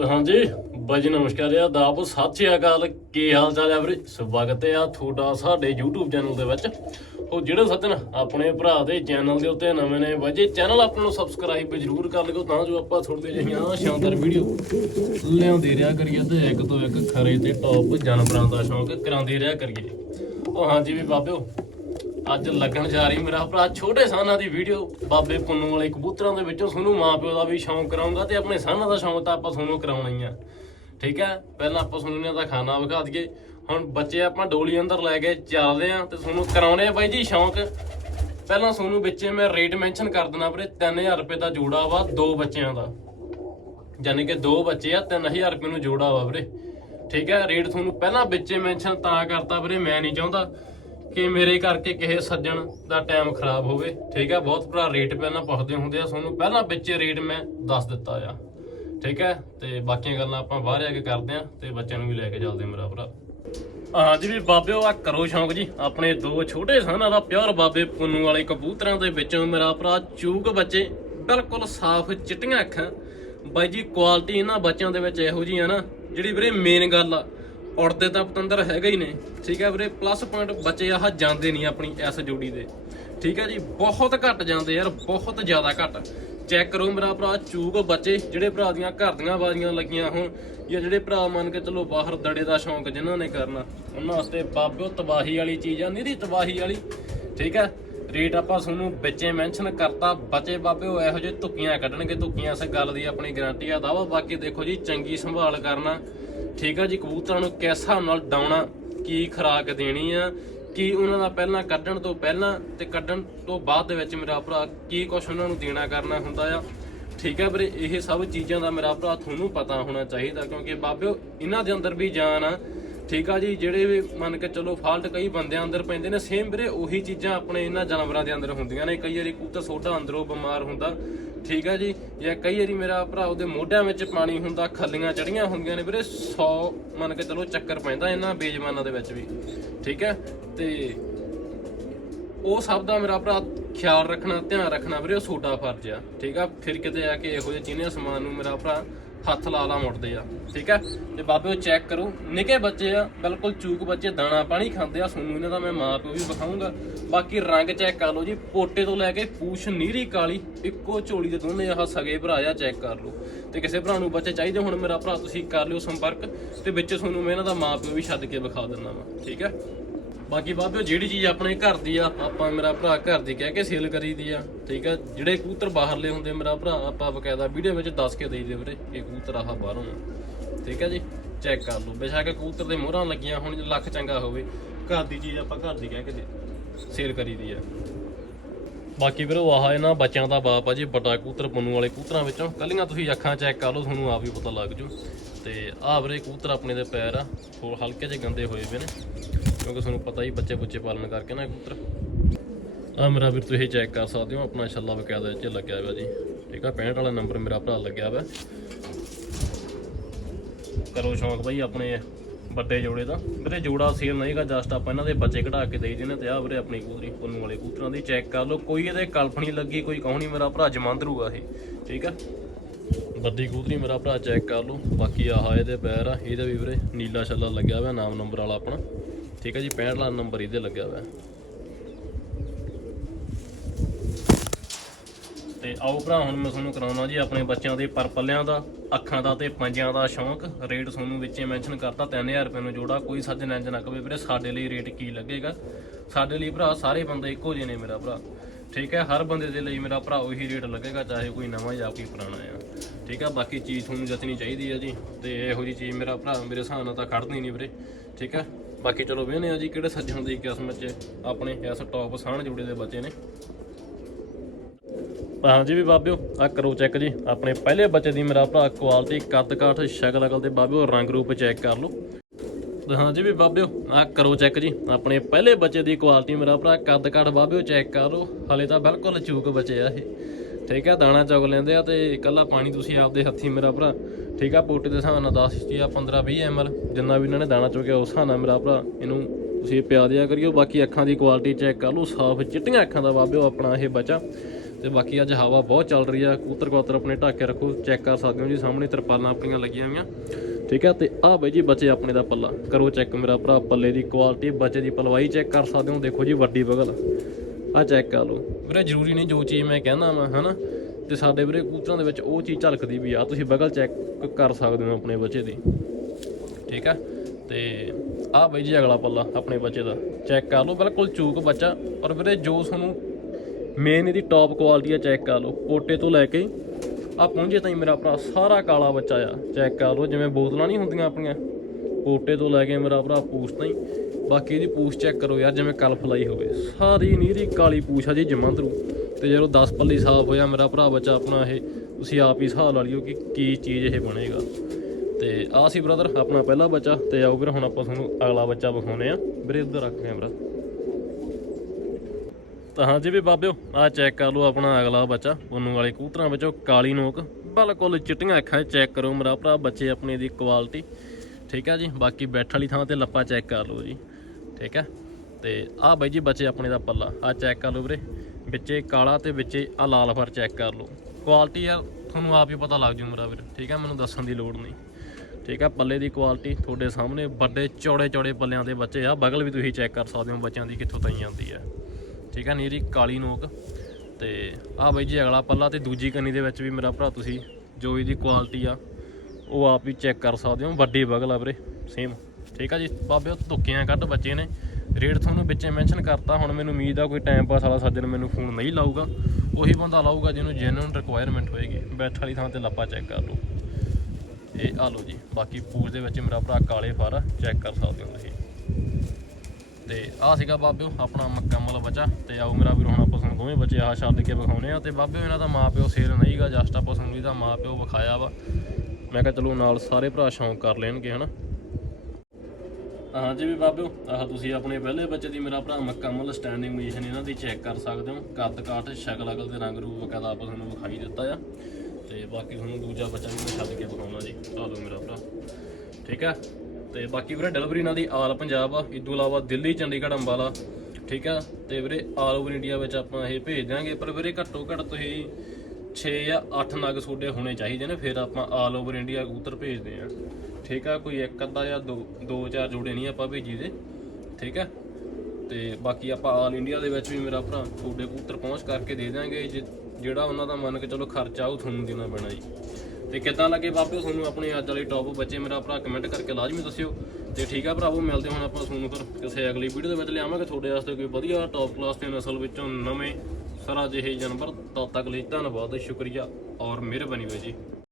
ਹਾਂਜੀ ਬਾਜੀ ਨਮਸਕਾਰ ਆ। ਦਾਬ ਸਤਿ ਸ਼੍ਰੀ ਅਕਾਲ। ਕੀ ਹਾਲ ਚਾਲ ਹੈ ਵੀਰੇ? ਸਵਾਗਤ ਹੈ ਆ ਤੁਹਾਡਾ ਸਾਡੇ YouTube ਚੈਨਲ ਦੇ ਵਿੱਚ। ਉਹ ਜਿਹੜੇ ਸੱਜਣ ਆਪਣੇ ਭਰਾ ਦੇ ਚੈਨਲ ਦੇ ਉੱਤੇ ਨਵੇਂ ਨੇ ਬਾਜੀ ਚੈਨਲ ਆਪਾਂ ਨੂੰ ਸਬਸਕ੍ਰਾਈਬ ਜ਼ਰੂਰ ਕਰ ਲਿਓ ਤਾਂ ਜੋ ਆਪਾਂ ਥੋੜੇ ਜਿਹੀਆਂ ਸ਼ਾਨਦਾਰ ਵੀਡੀਓ ਲਿਆਉਂਦੇ ਰਿਹਾ ਕਰੀਏ ਤੇ ਇੱਕ ਤੋਂ ਇੱਕ ਖਰੇ ਤੇ ਟੌਪ ਜਾਨਵਰਾਂ ਦਾ ਸ਼ੌਂਕ ਕਰਾਉਂਦੇ ਰਿਹਾ ਕਰੀਏ। ਉਹ ਹਾਂਜੀ ਵੀ ਬਾਬਿਓ ਅੱਜ ਲੱਗਣ ਜਾ ਰਹੀ ਮੇਰਾ ਭਰਾ। ਛੋਟੇ ਸਾਨਾਂ ਦੀ ਵੀਡੀਓ ਬਾਬੇ ਪੁੰਨੂ ਵਾਲੇ ਕਬੂਤਰਾਂ ਦੇ ਵਿੱਚੋਂ ਤੁਹਾਨੂੰ ਮਾਪਿਓ ਦਾ ਵੀ ਸ਼ੌਂਕ ਕਰਾਉਂਗਾ ਤੇ ਆਪਣੇ ਸਾਨਾਂ ਦਾ ਸ਼ੌਂਕ ਤਾਂ ਆਪਾਂ ਤੁਹਾਨੂੰ ਕਰਾਉਣਾ ਹੀ ਆ। ਠੀਕ ਹੈ? ਪਹਿਲਾਂ ਆਪਾਂ ਤੁਹਾਨੂੰ ਇਹਨਾਂ ਦਾ ਖਾਣਾ ਵਿਖਾ ਦਈਏ। ਹੁਣ ਬੱਚੇ ਆਪਾਂ ਡੋਲੀ ਅੰਦਰ ਲੈ ਕੇ ਚੱਲਦੇ ਆ ਤੇ ਤੁਹਾਨੂੰ ਕਰਾਉਣੇ ਆ ਬਾਈ ਜੀ ਸ਼ੌਂਕ। ਪਹਿਲਾਂ ਤੁਹਾਨੂੰ ਵਿੱਚੇ ਮੈਂ ਰੇਟ ਮੈਂਸ਼ਨ ਕਰ ਦੇਣਾ ਵੀਰੇ 3000 ਰੁਪਏ ਦਾ ਜੋੜਾ ਵਾ ਦੋ ਬੱਚਿਆਂ ਦਾ। ਯਾਨੀ ਕਿ ਦੋ ਬੱਚੇ ਆ 3000 ਰੁਪਏ ਨੂੰ ਜੋੜਾ ਵਾ ਵੀਰੇ। ਠੀਕ ਹੈ? ਰੇਟ ਤੁਹਾਨੂੰ ਪਹਿਲਾਂ ਵਿੱਚੇ ਮੈਂਸ਼ਨ ਤਾਂ ਕਰਤਾ ਵੀਰੇ, ਮੈਂ ਨਹੀਂ ਚਾਹੁੰਦਾ। ਕਿ ਮੇਰੇ ਕਰਕੇ ਕਿਸੇ ਸੱਜਣ ਦਾ ਟਾਈਮ ਖਰਾਬ ਹੋਵੇ। ਠੀਕ ਹੈ, ਬਹੁਤ ਭਰਾ ਰੇਟ ਪਹਿਲਾਂ ਪੁੱਛਦੇ ਹੁੰਦੇ ਆ, ਤੁਹਾਨੂੰ ਪਹਿਲਾਂ ਵਿੱਚੇ ਰੇਟ ਮੈਂ ਦੱਸ ਦਿੱਤਾ ਆ। ਠੀਕ ਹੈ, ਤੇ ਬਾਕੀਆਂ ਗੱਲਾਂ ਆਪਾਂ ਬਾਹਰ ਆ ਕੇ ਕਰਦੇ ਆ ਤੇ ਬੱਚਿਆਂ ਨੂੰ ਵੀ ਲੈ ਕੇ ਚੱਲਦੇ ਮੇਰਾ ਭਰਾ। ਹਾਂ ਜੀ ਵੀ ਬਾਬਿਓ ਆ ਕਰੋ ਸ਼ੌਂਕ ਜੀ। ਆਪਣੇ ਦੋ ਛੋਟੇ ਸਨਾਂ ਦਾ ਪਿਓਰ ਬਾਬੇ ਪੁੰਨੂ ਵਾਲੇ ਕਬੂਤਰਾਂ ਦੇ ਵਿੱਚੋਂ ਮੇਰਾ ਭਰਾ ਚੂਕ ਬੱਚੇ। ਬਿਲਕੁਲ ਸਾਫ਼ ਚਿੱਟੀਆਂ ਅੱਖਾਂ। ਬਾਈ ਜੀ ਕੁਆਲਿਟੀ ਇਹਨਾਂ ਬੱਚਿਆਂ ਦੇ ਵਿੱਚ ਇਹੋ ਜੀ ਆ ਨਾ, ਜਿਹੜੀ ਵੀਰੇ ਮੇਨ ਗੱਲ ਆ। ਉੜਦੇ ਤਾਂ ਪਤੰਦਰ ਹੈਗਾ ਹੀ ਨੇ, ਠੀਕ ਹੈ ਵੀਰੇ? ਪਲੱਸ ਪੁਆਇੰਟ ਬੱਚੇ ਆਹ ਜਾਂਦੇ ਨਹੀਂ ਆਪਣੀ ਇਸ ਜੋੜੀ ਦੇ। ਠੀਕ ਹੈ ਜੀ? ਬਹੁਤ ਘੱਟ ਜਾਂਦੇ ਯਾਰ, ਬਹੁਤ ਜ਼ਿਆਦਾ ਘੱਟ। ਚੈੱਕ ਕਰੋ ਮੇਰਾ ਭਰਾ, ਚੂਕ ਬੱਚੇ, ਜਿਹੜੇ ਭਰਾ ਦੀਆਂ ਘਰ ਦੀਆਂ ਬਾਜ਼ੀਆਂ ਲੱਗੀਆਂ ਹੋਣ, ਜਾਂ ਜਿਹੜੇ ਭਰਾ ਮੰਨ ਕੇ ਚਲੋ ਬਾਹਰ ਦੜੇ ਦਾ ਸ਼ੌਂਕ ਜਿਨ੍ਹਾਂ ਨੇ ਕਰਨਾ, ਉਹਨਾਂ ਵਾਸਤੇ ਬਾਬਿਓ ਤਬਾਹੀ ਵਾਲੀ ਚੀਜ਼ ਆ ਨਿਹਰੀ ਤਬਾਹੀ ਵਾਲੀ। ਠੀਕ ਹੈ? ਰੇਟ ਆਪਾਂ ਤੁਹਾਨੂੰ ਵਿੱਚੇ ਮੈਂਸ਼ਨ ਕਰਤਾ, ਬਚੇ ਬਾਬਿਓ ਇਹੋ ਜਿਹੇ ਧੁੱਕੀਆਂ ਕੱਢਣਗੇ, ਧੁੱਕੀਆਂ ਇਸ ਗੱਲ ਦੀ ਆਪਣੀ ਗਾਰੰਟੀ ਆ। ਦਾਵਾ ਬਾਕੀ ਦੇਖੋ ਜੀ, ਚੰਗੀ ਸੰਭਾਲ ਕਰਨਾ। ਠੀਕ ਆ ਜੀ, ਕਬੂਤਰਾਂ ਨੂੰ ਕਿਸ ਹਿਸਾਬ ਨਾਲ ਡਾਉਣਾ, ਕੀ ਖੁਰਾਕ ਦੇਣੀ ਆ, ਕੀ ਉਹਨਾਂ ਦਾ ਪਹਿਲਾਂ ਕੱਢਣ ਤੋਂ ਪਹਿਲਾਂ ਤੇ ਕੱਢਣ ਤੋਂ ਬਾਅਦ ਦੇ ਵਿੱਚ ਮੇਰਾ ਭਰਾ ਕੀ ਕੁਝ ਉਹਨਾਂ ਨੂੰ ਦੇਣਾ ਕਰਨਾ ਹੁੰਦਾ ਆ। ਠੀਕ ਹੈ ਵੀਰੇ, ਇਹ ਸਭ ਚੀਜ਼ਾਂ ਦਾ ਮੇਰਾ ਭਰਾ ਤੁਹਾਨੂੰ ਪਤਾ ਹੋਣਾ ਚਾਹੀਦਾ ਕਿਉਂਕਿ ਬਾਬਿਓ, ਇਹਨਾਂ ਦੇ ਅੰਦਰ ਵੀ ਜਾਨ ਆ। ਠੀਕ ਆ ਜੀ, ਜਿਹੜੇ ਵੀ ਮੰਨ ਕੇ ਚਲੋ ਫਾਲਟ ਕਈ ਬੰਦਿਆਂ ਅੰਦਰ ਪੈਂਦੇ ਨੇ ਸੇਮ ਵੀਰੇ ਉਹੀ ਚੀਜ਼ਾਂ ਆਪਣੇ ਇਹਨਾਂ ਜਾਨਵਰਾਂ ਦੇ ਅੰਦਰ ਹੁੰਦੀਆਂ ਨੇ। ਕਈ ਵਾਰੀ ਕਬੂਤਰ ਸੋਡਾ ਅੰਦਰੋਂ ਬਿਮਾਰ ਹੁੰਦਾ, ਠੀਕ ਆ ਜੀ, ਜਾਂ ਕਈ ਵਾਰੀ ਮੇਰਾ ਭਰਾ ਉਹਦੇ ਮੋਢਿਆਂ ਵਿੱਚ ਪਾਣੀ ਹੁੰਦਾ, ਖੱਲੀਆਂ ਚੜੀਆਂ ਹੁੰਦੀਆਂ ਨੇ ਵੀਰੇ 100 ਮੰਨ ਕੇ ਚਲੋ ਚੱਕਰ ਪੈਂਦਾ ਇਹਨਾਂ ਬੇਜਮਾਨਾਂ ਦੇ ਵਿੱਚ ਵੀ, ਠੀਕ ਹੈ ਤੇ ਉਹ ਸਭ ਦਾ ਮੇਰਾ ਭਰਾ ਖਿਆਲ ਰੱਖਣਾ, ਧਿਆਨ ਰੱਖਣਾ ਵੀਰੇ, ਉਹ ਛੋਟਾ ਫਰਜ਼ ਆ, ਠੀਕ ਆ। ਫਿਰ ਕਿਤੇ ਆ ਕੇ ਇਹੋ ਜਿਹੇ ਚੀਨੇ ਸਮਾਨ ਨੂੰ ਮੇਰਾ ਭਰਾ ਹੱਥ ਲਾ ਲਾ ਮੁੜਦੇ ਆ, ਠੀਕ ਹੈ? ਤੇ ਬਾਬੇ ਚੈੱਕ ਕਰੋ, ਨਿੱਕੇ ਬੱਚੇ ਆ, ਬਿਲਕੁਲ ਚੂਕ ਬੱਚੇ, ਦਾਣਾ ਪਾਣੀ ਖਾਂਦੇ ਆ ਤੁਹਾਨੂੰ ਇਹਨਾਂ ਦਾ ਮੈਂ ਮਾਂ ਪਿਓ ਵੀ ਵਿਖਾਉਂਗਾ ਬਾਕੀ ਰੰਗ ਚੈੱਕ ਕਰ ਲਓ ਜੀ, ਪੋਟੇ ਤੋਂ ਲੈ ਕੇ ਪੂਛ, ਨੀਰੀ, ਕਾਲੀ, ਇੱਕੋ ਝੋਲੀ ਦੇ ਦੋਨੇ ਆਹ ਸਗੇ ਭਰਾ ਆ ਚੈੱਕ ਕਰ ਲਓ। ਤੇ ਕਿਸੇ ਭਰਾ ਨੂੰ ਬੱਚੇ ਚਾਹੀਦੇ ਹੁਣ, ਮੇਰਾ ਭਰਾ ਤੁਸੀਂ ਕਰ ਲਿਓ ਸੰਪਰਕ, ਤੇ ਵਿੱਚ ਤੁਹਾਨੂੰ ਮੈਂ ਇਹਨਾਂ ਦਾ ਮਾਂ ਪਿਓ ਵੀ ਛੱਡ ਕੇ ਵਿਖਾ ਦਿੰਦਾ ਵਾ, ਠੀਕ ਹੈ? ਬਾਕੀ ਬਾਬਿਓ ਜਿਹੜੀ ਚੀਜ਼ ਆਪਣੇ ਘਰ ਦੀ ਆ, ਆਪਾਂ ਮੇਰਾ ਭਰਾ ਘਰ ਦੀ ਕਹਿ ਕੇ ਸੇਲ ਕਰੀਦੀ ਆ, ਠੀਕ ਆ? ਜਿਹੜੇ ਕਬੂਤਰ ਬਾਹਰਲੇ ਹੁੰਦੇ ਮੇਰਾ ਭਰਾ, ਆਪਾਂ ਬਕਾਇਦਾ ਵੀਡੀਓ ਵਿੱਚ ਦੱਸ ਕੇ ਦੇਈਦੇ ਵੀਰੇ ਇਹ ਕਬੂਤਰ ਆਹ ਬਾਹਰੋਂ ਆ। ਠੀਕ ਆ ਜੀ? ਚੈੱਕ ਕਰ ਲਓ। ਬੇਸ਼ੱਕ ਕਬੂਤਰ ਦੇ ਮੋਹਰਾਂ ਲੱਗੀਆਂ ਹੁਣ ਲੱਖ ਚੰਗਾ ਹੋਵੇ, ਘਰ ਦੀ ਚੀਜ਼ ਆਪਾਂ ਘਰ ਦੀ ਕਹਿ ਕੇ ਸੇਲ ਕਰੀਦੀ ਆ। ਬਾਕੀ ਵੀਰੋ, ਆਹ ਇਹਨਾਂ ਬੱਚਿਆਂ ਦਾ ਬਾਪ ਆ ਜੀ, ਵੱਡਾ ਕੂਤਰ ਪੁੰਨੂ ਵਾਲੇ ਕੂਤਰਾਂ ਵਿੱਚੋਂ। ਕੱਲੀਆਂ ਤੁਸੀਂ ਅੱਖਾਂ ਚੈੱਕ ਕਰ ਲਓ, ਤੁਹਾਨੂੰ ਆਪ ਹੀ ਪਤਾ ਲੱਗ ਜੂ। ਤੇ ਆਹ ਵੀਰੇ ਕੂਤਰ ਆਪਣੇ ਦੇ ਪੈਰ ਆ ਥੋੜਾ ਹਲਕੇ ਜਿਹੇ ਗੰਦੇ ਹੋਏ ਪਏ ਨੇ। ਕਿਉਂਕਿ ਤੁਹਾਨੂੰ ਪਤਾ ਹੀ ਬੱਚੇ ਬੁੱਚੇ ਪਾਲਣ ਕਰਕੇ ਨਾ ਕਬੂਤਰ ਆ ਮੇਰਾ ਵੀਰ, ਤੁਸੀਂ ਚੈੱਕ ਕਰ ਸਕਦੇ ਹੋ, ਆਪਣਾ ਛੱਲਾ ਬਕਾਇਦਾ ਇਹ ਲੱਗਿਆ ਹੋਇਆ ਜੀ। ਠੀਕ ਆ 65 ਵਾਲਾ ਨੰਬਰ ਮੇਰਾ ਭਰਾ ਲੱਗਿਆ ਹੋਇਆ ਕਰੋ ਸ਼ੌਂਕ ਬਈ ਆਪਣੇ ਵੱਡੇ ਜੋੜੇ ਦਾ। ਵੀਰੇ ਜੋੜਾ ਸੇਲ ਨਹੀਂਗਾ ਜਸਟ ਆਪਾਂ ਇਹਨਾਂ ਦੇ ਬੱਚੇ ਕਢਾ ਕੇ ਦੇਈ ਦੇਣੇ ਤੇ ਆ ਵੀਰੇ ਆਪਣੀ ਕੂਦਰੀ ਪੁੰਨੂ ਵਾਲੇ ਕੂਤਰਾਂ ਦੀ ਚੈੱਕ ਕਰ ਲਓ। ਕੋਈ ਇਹਦੇ ਕਲਪਣੀ ਲੱਗੀ, ਕੋਈ ਕਹਾਣੀ ਮੇਰਾ ਭਰਾ ਜਮਾਂਦਰੂ ਆ ਇਹ। ਠੀਕ ਆ? ਵੱਡੀ ਕੂਦਰੀ ਮੇਰਾ ਭਰਾ ਚੈੱਕ ਕਰ ਲਓ। ਬਾਕੀ ਆਹ ਇਹਦੇ ਪੈਰ ਆ, ਇਹਦੇ ਵੀ ਵੀਰੇ ਨੀਲਾ ਛੱਲਾ ਲੱਗਿਆ ਹੋਇਆ, ਨਾਮ ਨੰਬਰ ਵਾਲਾ ਆਪਣਾ। ਠੀਕ ਹੈ ਜੀ 65 ਵਾਲਾ ਨੰਬਰ ਇਹਦੇ ਲੱਗਿਆ ਹੋਇਆ। ਤੇ ਆਓ ਭਰਾ, ਹੁਣ ਮੈਂ ਤੁਹਾਨੂੰ ਕਰਾਉਣਾ ਜੀ ਆਪਣੇ ਬੱਚਿਆਂ ਦੇ ਪਰਪੱਲਿਆਂ ਦਾ, ਅੱਖਾਂ ਦਾ ਤੇ ਪੰਜਿਆਂ ਦਾ ਸ਼ੌਂਕ। ਰੇਟ ਤੁਹਾਨੂੰ ਵਿੱਚੇ ਮੈਂਸ਼ਨ ਕਰਤਾ 3000 ਰੁਪਏ ਨੂੰ ਜੋੜਾ, ਕੋਈ ਸੱਜਣ ਇੰਜ ਨਾ ਕਵੇ ਵੀਰੇ, ਸਾਡੇ ਲਈ ਰੇਟ ਕੀ ਲੱਗੇਗਾ? ਸਾਡੇ ਲਈ ਭਰਾ, ਸਾਰੇ ਬੰਦੇ ਇੱਕੋ ਜਿਹੇ ਨੇ ਮੇਰਾ ਭਰਾ। ਠੀਕ ਹੈ ਹਰ ਬੰਦੇ ਦੇ ਲਈ ਮੇਰਾ ਭਰਾ ਉਹੀ ਰੇਟ ਲੱਗੇਗਾ, ਚਾਹੇ ਕੋਈ ਨਵਾਂ ਜਾਂ ਕੋਈ ਪੁਰਾਣਾ ਆ। ਠੀਕ ਹੈ ਬਾਕੀ ਚੀਜ਼ ਤੁਹਾਨੂੰ ਜਤਨੀ ਚਾਹੀਦੀ ਹੈ ਜੀ, ਤੇ ਇਹੋ ਜੀ ਚੀਜ਼ ਮੇਰਾ ਭਰਾ ਮੇਰੇ ਹਿਸਾਬ ਨਾਲ ਤਾਂ ਖੜਦੀ ਨਹੀਂ ਵੀਰੇ। ਠੀਕ ਹੈ ਬਾਕੀ ਚਲੋ ਵੇਖਨੇ ਆ ਜੀ ਕਿਹੜੇ ਸੱਜਣ ਦੀ ਕਿਸਮਤ 'ਚ ਆਪਣੇ ਇਸ ਟੌਪ ਸਾਹਣ ਜੁੜੇ ਦੇ ਬੱਚੇ ਨੇ। ਹਾਂਜੀ ਵੀ ਬਾਬਿਓ ਆ ਕਰੋ ਚੈੱਕ ਜੀ। ਆਪਣੇ ਪਹਿਲੇ ਬੱਚੇ ਦੀ ਮੇਰਾ ਭਰਾ ਕੁਆਲਿਟੀ ਕੱਦ ਕਾਠ ਸ਼ਕਲ ਅਕਲ ਤੇ ਬਾਬਿਓ ਰੰਗ ਰੂਪ ਚੈੱਕ ਕਰ ਲਓ। ਤੇ ਹਾਂਜੀ ਵੀ ਬਾਬਿਓ ਆ ਕਰੋ ਚੈੱਕ ਜੀ। ਆਪਣੇ ਪਹਿਲੇ ਬੱਚੇ ਦੀ ਕੁਆਲਿਟੀ ਮੇਰਾ ਭਰਾ ਕੱਦ ਕਾਠ ਬਾਬਿਓ ਚੈੱਕ ਕਰ ਲਓ। ਹਲੇ ਤਾਂ ਬਿਲਕੁਲ ਚੂਕ ਬੱਚੇ ਆ ਇਹ। ਠੀਕ ਆ, ਦਾਣਾ ਚੁਗ ਲੈਂਦੇ ਆ ਤੇ ਇਕੱਲਾ ਪਾਣੀ ਤੁਸੀਂ ਆਪਦੇ ਹੱਥੀ ਮੇਰਾ ਭਰਾ। ਠੀਕ ਆ, ਪੋਟੇ ਦੇ ਹਿਸਾਬ ਨਾਲ 10 ਜਾਂ 15 20 ml ਜਿੰਨਾ ਵੀ ਇਹਨਾਂ ਨੇ ਦਾਣਾ ਚੁਗਿਆ, ਉਸ ਹਿਸਾਬ ਨਾਲ ਮੇਰਾ ਭਰਾ। ਇਹਨੂੰ ਤੁਸੀਂ ਪਿਆ ਦਿਆ ਕਰਿਓ, ਬਾਕੀ ਅੱਖਾਂ ਦੀ ਕੁਆਲਿਟੀ ਚੈੱਕ ਕਰ ਲਓ। ਸਾਫ਼ ਚਿੱਟੀਆਂ ਅੱਖਾਂ ਦਾ ਬਾਬਿਓ ਆਪਣਾ ਇਹ ਬੱਚਾ। ਤੇ ਬਾਕੀ ਅੱਜ ਹਵਾ ਬਹੁਤ ਚੱਲ ਰਹੀ ਆ। ਕਬੂਤਰ ਕੂਤਰ ਆਪਣੇ ਢੱਕ ਕੇ ਰੱਖੋ ਚੈੱਕ ਕਰ ਸਕਦੇ ਹੋ ਜੀ, ਸਾਹਮਣੇ ਤਰਪਾਲਾਂ ਆਪਣੀਆਂ ਲੱਗੀਆਂ ਹੋਈਆਂ। ਠੀਕ ਹੈ ਤੇ ਆਹ ਬਾਈ ਜੀ ਬੱਚੇ ਆਪਣੇ ਦਾ ਪੱਲਾ। ਕਰੋ ਚੈੱਕ ਮੇਰਾ ਭਰਾ, ਪੱਲੇ ਦੀ ਕੁਆਲਿਟੀ ਬੱਚੇ ਦੀ ਪਲਵਾਈ ਚੈੱਕ ਕਰ ਸਕਦੇ ਹੋ। ਦੇਖੋ ਜੀ, ਵੱਡੀ ਬਗਲ। ਆ ਚੈੱਕ ਕਰ ਲਓ। ਵੀਰੇ, ਜ਼ਰੂਰੀ ਨਹੀਂ ਜੋ ਚੀਜ਼ ਮੈਂ ਕਹਿੰਦਾ ਵਾਂ, ਹਨਾ? ਤੇ ਸਾਡੇ ਵੀਰੇ ਕਬੂਤਰਾਂ ਦੇ ਵਿੱਚ ਉਹ ਚੀਜ਼ ਝਲਕਦੀ ਵੀ ਆ। ਤੁਸੀਂ ਬਗਲ ਚੈੱਕ ਕਰ ਸਕਦੇ ਹੋ ਆਪਣੇ ਬੱਚੇ ਦੀ। ਠੀਕ ਆ? ਤੇ ਆਹ ਬਈ ਜੀ ਅਗਲਾ ਪੱਲਾ ਆਪਣੇ ਬੱਚੇ ਦਾ। ਚੈੱਕ ਕਰ ਲਓ, ਬਿਲਕੁਲ ਚੂਕ ਬੱਚਾ। ਔਰ ਵੀਰੇ, ਜੋ ਤੁਹਾਨੂੰ ਮੇਨ ਇਹਦੀ ਟੌਪ ਕੁਆਲਿਟੀ ਆ ਚੈੱਕ ਕਰ ਲਓ। ਕੋਟੇ ਤੋਂ ਲੈ ਕੇ ਆ ਪਹੁੰਚੇ ਤਾਈਂ ਮੇਰਾ ਭਰਾ, ਸਾਰਾ ਕਾਲਾ ਬੱਚਾ ਆ। ਚੈੱਕ ਕਰ ਲਓ, ਜਿਵੇਂ ਬੋਤਲਾਂ ਨਹੀਂ ਹੁੰਦੀਆਂ ਆਪਣੀਆਂ। ਕੋਟੇ ਤੋਂ ਲੈ ਕੇ ਮੇਰਾ ਭਰਾ ਪੂਛ ਤਾਈ। ਬਾਕੀ ਇਹਦੀ ਪੂਛ ਚੈੱਕ ਕਰੋ ਯਾਰ, ਜਿਵੇਂ ਕਲਫ ਲਾਈ ਹੋਵੇ। ਸਾਰੀ ਨੀਰੀ ਕਾਲੀ ਪੂਛ ਆ ਜੀ ਜਮਾਂਦਰੂ ਤੇ ਜਦੋਂ 10 ਪੱਲੀ ਸਾਫ਼ ਹੋਇਆ, ਮੇਰਾ ਭਰਾ ਬੱਚਾ ਆਪਣਾ ਇਹ, ਤੁਸੀਂ ਆਪ ਹੀ ਹਿਸਾਬ ਲਾ ਲਿਓ ਕਿ ਕੀ ਚੀਜ਼ ਇਹ ਬਣੇਗਾ। ਤੇ ਆ ਸੀ ਬ੍ਰਦਰ ਆਪਣਾ ਪਹਿਲਾ ਬੱਚਾ। ਤੇ ਆਓ ਵੀਰ, ਹੁਣ ਆਪਾਂ ਤੁਹਾਨੂੰ ਅਗਲਾ ਬੱਚਾ ਵਿਖਾਉਨੇ ਆ ਵੀਰੇ ਉੱਧਰ ਰੱਖ ਕੈਮਰਾ। ਤਾਂ ਹਾਂਜੀ ਵੀ ਬਾਬਿਓ ਆ ਚੈੱਕ ਕਰ ਲਓ ਆਪਣਾ ਅਗਲਾ ਬੱਚਾ। ਉਹਨੂੰ ਵਾਲੇ ਕੂਤਰਾਂ ਵਿੱਚੋਂ ਕਾਲੀ ਨੋਕ। ਬਿਲਕੁਲ ਚਿੱਟੀਆਂ ਅੱਖਾਂ ਚੈੱਕ ਕਰੋ ਮੇਰਾ ਭਰਾ, ਬੱਚੇ ਆਪਣੇ ਦੀ ਕੁਆਲਿਟੀ ਠੀਕ ਆ ਜੀ, ਬਾਕੀ ਬੈਠ ਵਾਲੀ ਥਾਂ ਤੇ ਲੱਪਾ ਚੈੱਕ ਕਰ ਲਓ ਜੀ, ਠੀਕ ਆ? ਤੇ ਆਹ ਬਾਈ ਜੀ ਬੱਚੇ ਆਪਣੇ ਦਾ ਪੱਲਾ, ਆ ਚੈੱਕ ਕਰ ਲਓ ਵੀਰੇ, ਵਿੱਚੇ ਕਾਲਾ ਤੇ ਵਿੱਚੇ ਆ ਲਾਲ ਫਰ ਚੈੱਕ ਕਰ ਲਓ। ਕੁਆਲਿਟੀ ਯਾਰ ਤੁਹਾਨੂੰ ਆਪ ਹੀ ਪਤਾ ਲੱਗ ਜੂ ਮੇਰਾ ਵੀਰ, ਠੀਕ ਆ? ਮੈਨੂੰ ਦੱਸਣ ਦੀ ਲੋੜ ਨਹੀਂ, ਠੀਕ ਆ? ਪੱਲੇ ਦੀ ਕੁਆਲਿਟੀ ਤੁਹਾਡੇ ਸਾਹਮਣੇ, ਵੱਡੇ ਚੌੜੇ ਚੌੜੇ ਪੱਲਿਆਂ ਦੇ ਬੱਚੇ ਆ, ਬਗਲ ਵੀ ਤੁਸੀਂ ਚੈੱਕ ਕਰ ਸਕਦੇ ਹੋ ਬੱਚਿਆਂ ਦੀ ਕਿੱਥੋਂ ਤਾਈ ਆਉਂਦੀ ਹੈ ਠੀਕ ਆ? ਨੀਰੀ ਕਾਲੀ ਨੋਕ, ਤੇ ਆ ਬਾਈ ਜੀ ਅਗਲਾ ਪੱਲਾ ਤੇ ਦੂਜੀ ਕੰਨੀ ਦੇ ਵਿੱਚ ਵੀ ਮੇਰਾ ਭਰਾ ਤੁਸੀਂ, ਜੋ ਇਹਦੀ ਕੁਆਲਿਟੀ ਆ ਉਹ ਆਪ ਹੀ ਚੈੱਕ ਕਰ ਸਕਦੇ ਹੋ। ਵੱਡੀ ਬਗਲ ਆ ਵੀਰੇ ਸੇਮ ਠੀਕ ਆ ਜੀ? ਬਾਬੇ ਤੁੱਕੀਆਂ ਕੱਢ ਬੱਚੇ ਨੇ। ਰੇਟ ਤੁਹਾਨੂੰ ਵਿੱਚੇ ਮੈਂਸ਼ਨ ਕਰਤਾ, ਹੁਣ ਮੈਨੂੰ ਉਮੀਦ ਆ ਕੋਈ ਟਾਈਮ ਪਾਸ ਵਾਲਾ ਸੱਜਣ ਮੈਨੂੰ ਫੋਨ ਨਹੀਂ ਲਾਊਗਾ। ਉਹੀ ਬੰਦਾ ਲਾਊਗਾ ਜਿਹਨੂੰ ਜੈਨੂਨ ਰਿਕੁਆਇਰਮੈਂਟ ਹੋਏਗੀ। ਬੈਠ ਵਾਲੀ ਥਾਂ ਤੇ ਲੱਪਾ ਚੈੱਕ ਕਰ ਲਓ। ਇਹ ਆ ਲਓ ਜੀ, ਬਾਕੀ ਪੂਜ ਦੇ ਵਿੱਚ ਮੇਰਾ ਭਰਾ ਕਾਲੇ ਫਰ ਚੈੱਕ ਕਰ ਸਕਦੇ ਹੋ ਤੁਸੀਂ। ਤੇ ਆ ਸੀਗਾ ਬਾਬਿਓ, ਆਪਣਾ ਮੁਕੰਮਲ ਬੱਚਾ। ਤੇ ਆਓ ਮੇਰਾ ਵੀਰ, ਹੁਣ ਆਪਾਂ ਤੁਹਾਨੂੰ ਦੋਵੇਂ ਬੱਚੇ ਆਹ ਛੱਡ ਕੇ ਵਿਖਾਉਨੇ ਆ। ਤੇ ਬਾਬਿਓ, ਇਹਨਾਂ ਦਾ ਮਾਪਿਓ ਸੇਲ ਨਹੀਂਗਾ ਜਸਟ ਆਪਾਂ ਤੁਹਾਨੂੰ ਇਹਦਾ ਮਾਪਿਓ ਵਿਖਾਇਆ ਵਾ। ਮੈਂ ਕਿਹਾ ਚਲੋ ਨਾਲ ਸਾਰੇ ਭਰਾ ਸ਼ੌਂਕ ਕਰ ਲੈਣਗੇ, ਹਨਾ? ਹਾਂਜੀ ਵੀ ਬਾਬਿਓ, ਆਹ ਤੁਸੀਂ ਆਪਣੇ ਪਹਿਲੇ ਬੱਚੇ ਦੀ ਮੇਰਾ ਭਰਾ ਮੁਕੰਮਲ ਸਟੈਂਡਿੰਗ ਪੋਜੀਸ਼ਨ ਇਹਨਾਂ ਦੀ ਚੈੱਕ ਕਰ ਸਕਦੇ ਹੋ। ਕੱਦ ਕਾਠ, ਸ਼ਕਲ, ਅਕਲ ਤੇ ਰੰਗ ਰੂਪ ਵਗੈਰਾ ਆਪਾਂ ਤੁਹਾਨੂੰ ਵਿਖਾਈ ਦਿੱਤਾ ਆ। ਤੇ ਬਾਕੀ ਤੁਹਾਨੂੰ ਦੂਜਾ ਬੱਚਾ ਵੀ ਮੈਂ ਛੱਡ ਕੇ ਵਿਖਾਉਣਾ ਜੀ। ਆ ਲਓ ਮੇਰਾ ਭਰਾ। ਠੀਕ ਆ? ਤੇ ਬਾਕੀ ਵੀਰੇ, ਡਿਲੀਵਰੀ ਇਹਨਾਂ ਦੀ ਆਲ ਪੰਜਾਬ ਆ। ਇਸ ਤੋਂ ਇਲਾਵਾ ਦਿੱਲੀ, ਚੰਡੀਗੜ੍ਹ, ਅੰਬਾਲਾ। ਠੀਕ ਆ? ਤੇ ਵੀਰੇ ਆਲ ਓਵਰ ਇੰਡੀਆ ਵਿੱਚ ਆਪਾਂ ਇਹ ਭੇਜ ਦਾਂਗੇ ਪਰ ਵੀਰੇ, ਘੱਟੋ ਘੱਟ ਤੁਸੀਂ 6 ਜਾਂ 8 ਨਗ ਤੁਹਾਡੇ ਹੋਣੇ ਚਾਹੀਦੇ ਨੇ, ਫਿਰ ਆਪਾਂ ਆਲ ਓਵਰ ਇੰਡੀਆ ਕਬੂਤਰ ਭੇਜਦੇ ਆ ਠੀਕ ਆ, ਕੋਈ ਇੱਕ, ਅੱਧਾ ਜਾਂ ਦੋ ਦੋ, ਚਾਰ ਜੋੜੇ ਨਹੀਂ ਆਪਾਂ ਭੇਜੀ ਦੇ। ਠੀਕ ਆ? ਤੇ ਬਾਕੀ ਆਪਾਂ ਆਲ ਇੰਡੀਆ ਦੇ ਵਿੱਚ ਵੀ ਮੇਰਾ ਭਰਾ ਤੁਹਾਡੇ ਕਬੂਤਰ ਪਹੁੰਚ ਕਰਕੇ ਦੇ ਦਾਂਗੇ ਜੇ- ਜਿਹੜਾ ਉਹਨਾਂ ਦਾ ਮੰਨ ਕੇ ਚਲੋ ਖਰਚਾ ਉਹ ਤੁਹਾਨੂੰ ਦੇਣਾ ਪੈਣਾ ਜੀ। ਤੇ ਕਿੱਦਾਂ ਲੱਗੇ ਬਾਬੇ, ਤੁਹਾਨੂੰ ਆਪਣੇ ਅੱਜ ਵਾਲੇ ਟੌਪ ਬੱਚੇ ਮੇਰਾ ਭਰਾ ਕਮੈਂਟ ਕਰਕੇ ਲਾਜ਼ਮੀ ਦੱਸਿਓ। ਤੇ ਠੀਕ ਆ ਭਰਾਵੋ, ਮਿਲਦੇ ਹੁਣ ਆਪਾਂ ਤੁਹਾਨੂੰ ਫਿਰ ਕਿਸੇ ਅਗਲੀ ਵੀਡੀਓ ਦੇ ਵਿੱਚ ਲਿਆਵਾਂਗੇ। ਤੁਹਾਡੇ ਵਾਸਤੇ ਕੋਈ ਵਧੀਆ ਟੌਪ ਕਲਾਸ ਦੇ ਨਸਲ ਵਿੱਚੋਂ ਨਵੇਂ ਸਰ ਅਜਿਹੇ ਜਾਨਵਰ ਤਦ ਤੱਕ ਲਈ ਧੰਨਵਾਦ ਸ਼ੁਕਰੀਆ ਔਰ ਮਿਹਰਬਾਨੀ ਬਾਈ ਜੀ।